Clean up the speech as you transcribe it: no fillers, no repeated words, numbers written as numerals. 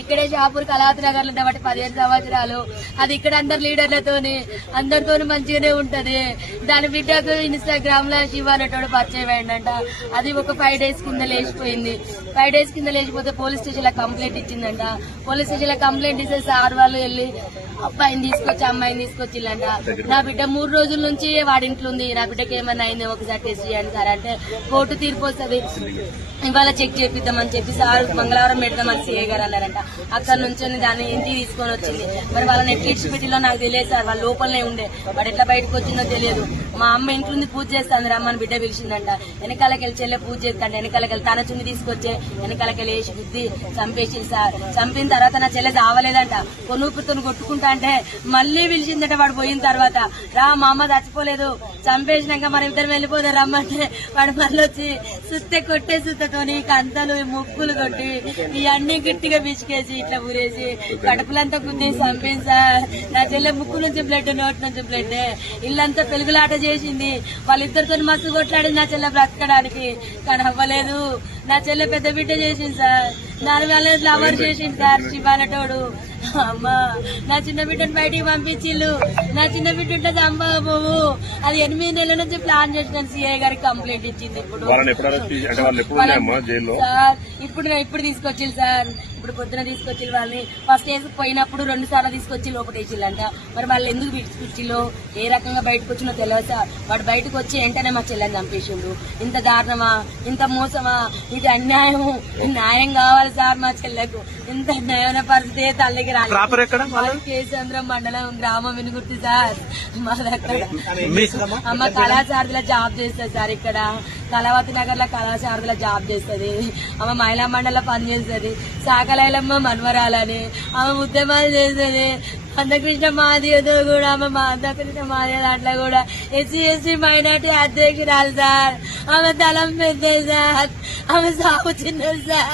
ఇక్కడే షాపూర్ కళావతి నగర్ లో బట్టి 15 సంవత్సరాలు. అది ఇక్కడ అందరు లీడర్లతోని అందరితోని మంచిగానే ఉంటది. దాని బిడ్డకు ఇన్స్టాగ్రామ్ లో శివ అనేటోడు పరిచయం అయిందంట. అది ఒక 5 days కింద లేచిపోయింది. 5 days కింద లేచిపోతే పోలీస్ స్టేషన్ లో కంప్లైంట్ ఇచ్చిందంట. పోలీస్ స్టేషన్ లో కంప్లైంట్ ఇస్తే సార్ వాళ్ళు వెళ్లి అబ్బాయిని తీసుకొచ్చి అమ్మాయిని తీసుకొచ్చిల్లంట. నా బిడ్డ 3 రోజుల నుంచి వాడింట్లో ఉంది. నా బిడ్డకి ఏమన్నా అయింది ఒకసారి టెస్ట్ చేయండి సార్ అంటే కోర్టు తీర్పు వస్తుంది, ఇవాళ చెక్ చేపిద్దామని చెప్పి సార్ మంగళవారం పెడదామని సీఏ గారు అన్నారంట. అక్కడ నుంచి దాన్ని ఇంటికి తీసుకొని వచ్చింది. మరి వాళ్ళని ఎట్లీట్స్ పెట్టిలో నాకు తెలియదు సార్. వాళ్ళ లోపలనే ఉండే, వాడు ఎట్లా బయటకు వచ్చిందో తెలియదు. మా అమ్మ ఇంట్లో పూజ చేస్తాను రమ్మని బిడ్డ పిలిచిందంట. వెనకాలకెళ్ళి చెల్లె పూజ చేస్తాండి. వెనకాలకెళ్ళి తన చున్ని తీసుకొచ్చే వెనకాలకెళ్ళి వేసి బుద్ధి చంపేసింది సార్. చంపిన తర్వాత నా చెల్లె చావలేదంట. కొనుక్కుతో కొట్టుకుంటా అంటే మళ్ళీ పిలిచిందట. వాడు పోయిన తర్వాత రా మా అమ్మ చచ్చిపోలేదు, చంపేసినాక మనం ఇద్దరు వెళ్ళిపోదా రమ్మంటే వాడు మళ్ళీ వచ్చి సుత్తే కొట్టే సుత్తతోని కంతలు ముక్కులు కొట్టి ఇవన్నీ గట్టిగా పిసికేసి ఇట్లా ఊరేసి కడుపులంతా గుద్ది చంపింది సార్. నా చెల్లె ముక్కు నుంచి బ్లడ్, నోటి నుంచి బ్లడ్, ఇల్లంతా పెరుగులాట చేసింది. వాళ్ళిద్దరితో మస్తు కొట్లాడింది నా చెల్లె బ్రతకడానికి, కానీ అవ్వలేదు. నా చెల్లె పెద్ద బిడ్డ చేసింది సార్. దాని వల్ల లవర్ చేసింది సార్ శివాలటోడు. అమ్మా నా చిన్న బిడ్డను బయటికి పంపించిల్లు. నా చిన్న బిడ్డ ఉంటే చంపకపోవు. అది 8 నెలల నుంచి ప్లాన్ చేసిన సీఐ గారికి కంప్లైంట్ ఇచ్చింది. సార్ ఇప్పుడు తీసుకొచ్చిల్లు సార్. ఇప్పుడు పొద్దున తీసుకొచ్చి వాళ్ళని ఫస్ట్ పోయినప్పుడు 2 సార్లు తీసుకొచ్చి లోపటేసిల్లంట. మరి వాళ్ళు ఎందుకు తీసుకొచ్చిల్లో ఏ రకంగా బయటకు వచ్చినో తెలియదు సార్. వాడు బయటకు వచ్చి వెంటనే మా చెల్లెని చంపేసిండు. ఇంత దారుణమా, ఇంత మోసమా, ఇది అన్యాయము. న్యాయం కావాలి సార్ మా చెల్లెకు. ఇంత న్యాయమైన పరిస్థితి తల్లికి రాలేదు. కేసంద్రం మండలం గ్రామం వినుగుర్తి సార్. మా దగ్గర అమ్మ కళాశారదిలో జాబ్ చేస్తుంది సార్. ఇక్కడ కళావతి నగర్ లో కళాశారదిలో జాబ్ చేస్తుంది. ఆమె మహిళా మండలిలో పనిచేస్తుంది. సాకలైలమ్మ మన్వరాలని ఆమె ఉద్యమాలు చేస్తుంది. అందకృష్ణ మాదియతో కూడా ఆమె అందకృష్ణ మాదియ దాంట్లో కూడా SC/ST మైనార్టీ అధ్యక్షురాలు సార్. ఆమె తలం పెద్ద సార్. ఆమె సాగు చిన్నది సార్.